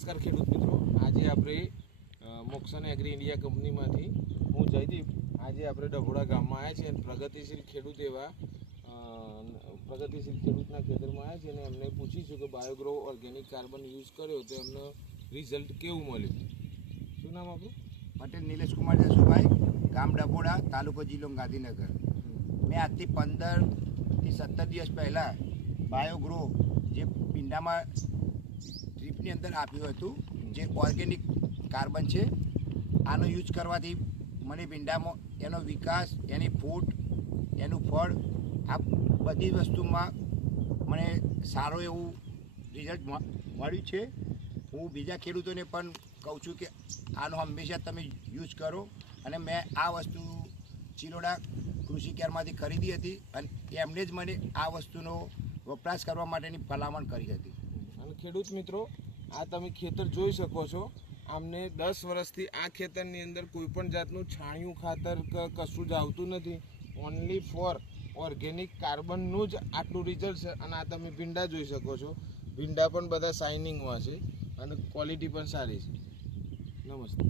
નમસ્કાર ખેડૂત મિત્રો, આજે આપણે મોક્ષન એગ્રી ઇન્ડિયા કંપનીમાંથી હું જયદીપ આજે આપણે ડભોડા ગામમાં આવ્યા છીએ અને પ્રગતિશીલ ખેડૂતના ખેતરમાં આવ્યા છીએ અને એમને પૂછીશું કે બાયોગ્રો ઓર્ગેનિક કાર્બન યુઝ કર્યો તો એમને રિઝલ્ટ કેવું મળ્યું. શું નામ આપણું? પટેલ નિલેશ કુમાર જસુભાઈ, ગામ ડભોડા, તાલુકો જિલ્લો ગાંધીનગર. મેં આજથી 15 થી 17 દિવસ પહેલાં બાયોગ્રો જે પિંડામાં ડ્રીપની અંદર આપ્યું હતું, જે ઓર્ગેનિક કાર્બન છે, આનો યુઝ કરવાથી મને પિંડામાં એનો વિકાસ, એની ફૂટ, એનું ફળ, આ બધી વસ્તુમાં મને સારું એવું રિઝલ્ટ મળ્યું છે. હું બીજા ખેડૂતોને પણ કહું છું કે આનો હંમેશા તમે યુઝ કરો. અને મેં આ વસ્તુ ચિલોડા કૃષિ કેરમાંથી ખરીદી હતી અને એમણે જ મને આ વસ્તુનો વપરાશ કરવા માટેની ભલામણ કરી હતી. અને ખેડૂત મિત્રો, આ તમે ખેતર જોઈ શકો છો. આમને 10 વર્ષથી આ ખેતરની અંદર કોઈ પણ જાતનું છાણિયું ખાતર કે કશું જ આવતું નથી. ઓનલી ફોર ઓર્ગેનિક કાર્બનનું જ આટલું રિઝલ્ટ છે. અને આ તમે ભીંડા જોઈ શકો છો. ભીંડા પણ બધા શાઇનિંગમાં છે અને ક્વોલિટી પણ સારી છે. નમસ્તે.